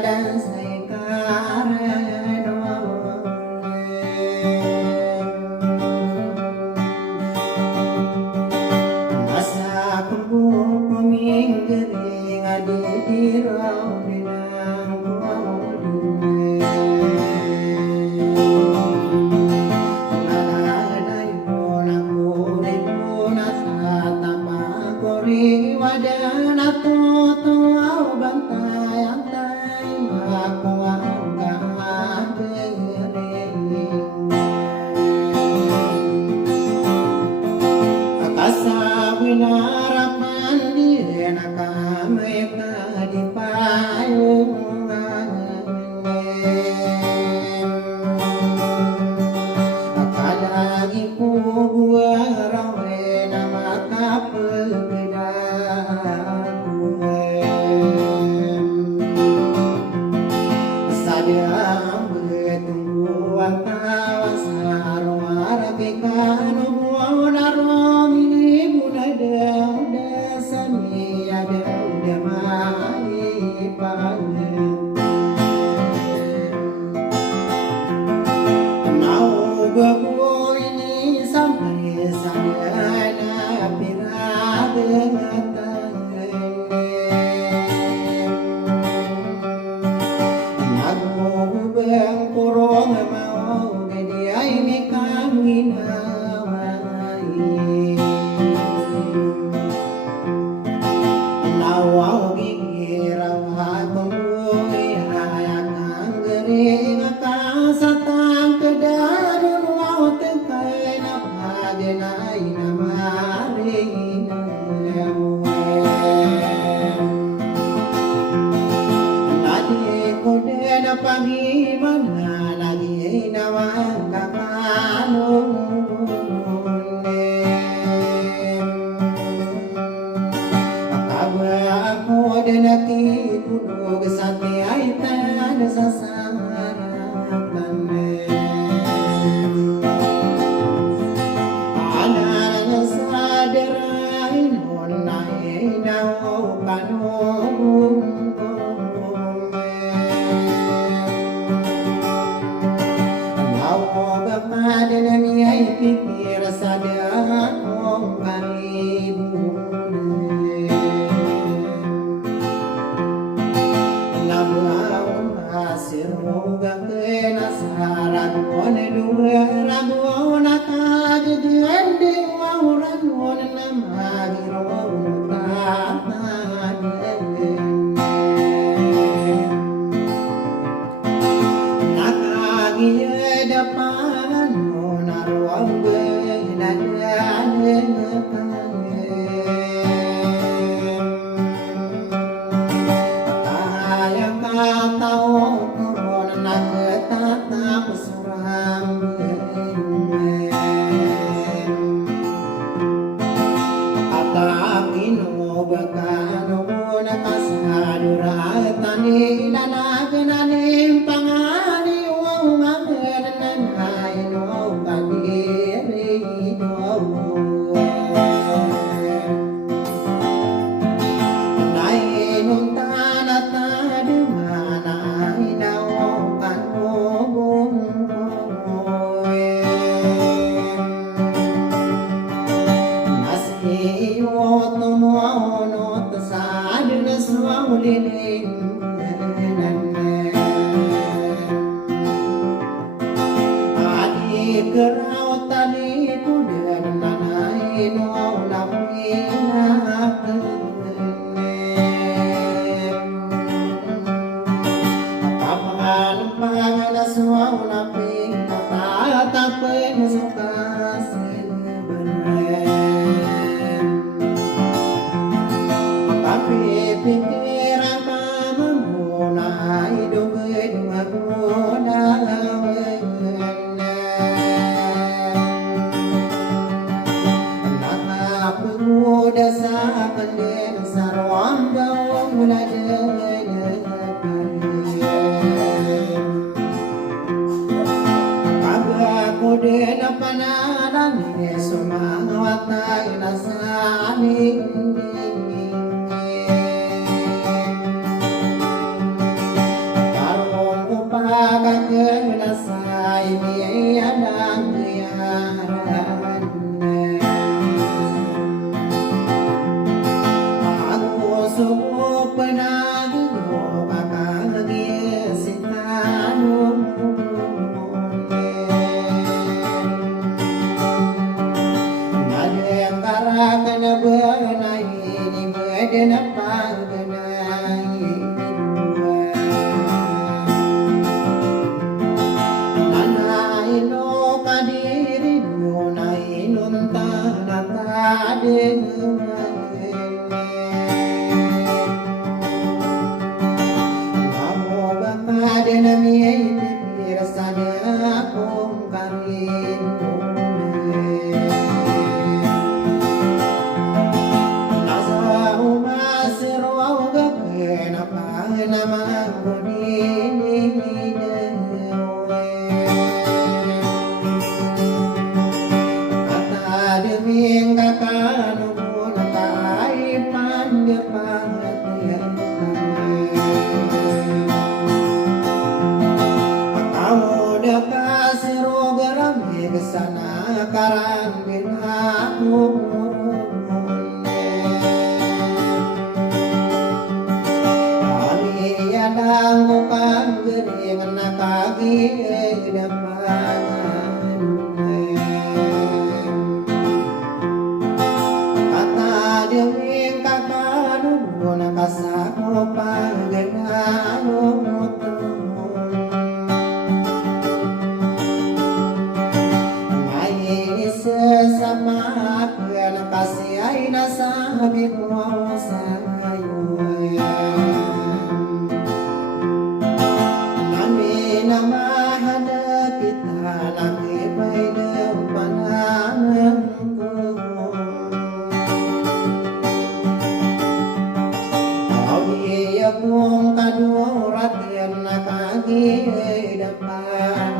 dan saya karena masa kumpul minggering adi dirau dinang kuaudine naladai pulang kuripun asata makori wadana toto au bantai antai makwa winarapan di nakameta di payungan apalagi ku gua rawe nama kapegedaku sadang betunggu antawa sarwara kekano buona romi udah sami ada udah mari panggil mau gue ini sampai sana pirade nago beng kurong mau dia ini kamina wow gigirawa pembuhi hayang gering kasatang kedarun wow tekai napagenai namaring nadi kode napagi mana lagi nawang kakanung denaki kudu gesati aita desa sangarakan ana saderain honai nau kanung nau bapadenami ai pikir sadar ong kalibu semoga kena saragon dua ragon akageden dewa ragon nama giron nakagie depan naruang benadan Kanggo panggering nakagi dapangan kata dewing kakanun kasako panggengano ngai sesama kena kasih ay nasabi mo sayo kung kadua ratian nakagi dapat